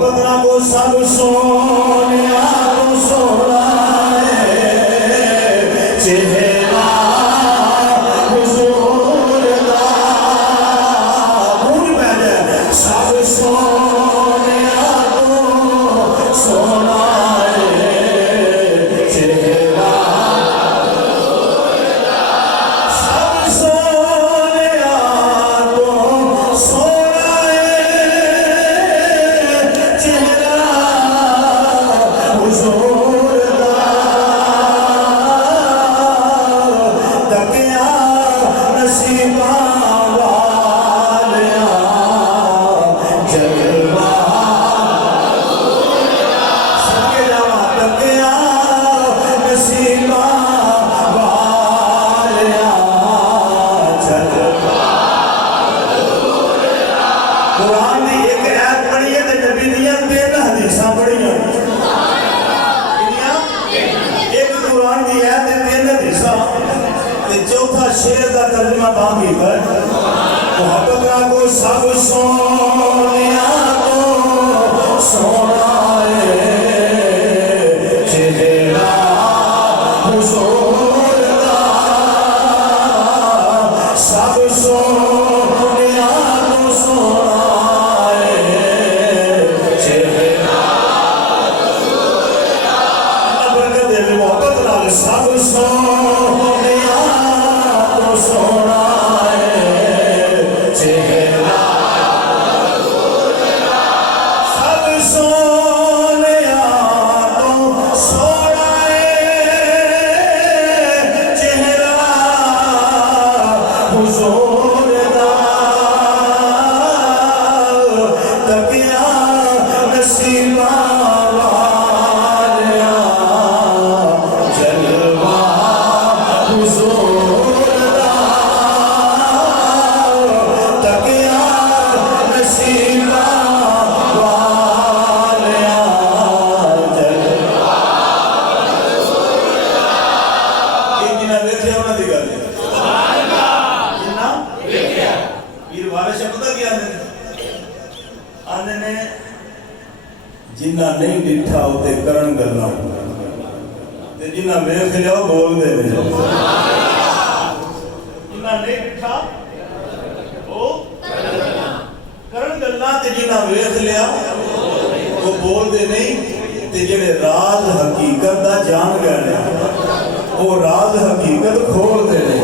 मोहब्बत ना को सब सोने को सोना चेहरा हुजूर दा मूड पै जाए सब सोने को सोना चेहरा सब सोने को सोना चेहरा हुजूर दा तकिया नसीबा वालिया जलवा सके जावा तकिया नसीबा वालिया जलवा कुरान की एक आयत पढ़ी है ते नबी दियां तीन हदीसां पढ़ियां एक कुरान की आयत ते तीन हदीसां ते चौथा शेर का तर्जुमा बाकी है मोहब्बत ना को सब सोनिया तो सोना चेहरा हुजूर दा सब सोनिया तो सोना चेहरा बरकत दे मोहब्बत नाल सब सोनिया तो सोना चेहरा सब सोनिया तो सोना चेहरा हुजूर दा तकिया नसीबा वालिया जलवा हुजूर दा तकिया नसीबा वालिया जलवा एक दिन देखिया उन्हां दी गल जिन्ना देखिया वीर वारिस पता क्या आंदे ने जिन्ना नहीं डिठा उते करन गल्लां ते जिन्ना वेख लिया बोलदे ने जिन्ना नहीं डिठा ओ करन गल्लां ते जिन्ना वेख लिया वो बोलदे नहीं ते जेड़े राज हकीकत दा जान गए ने वो राज हकीकत खोलदे ने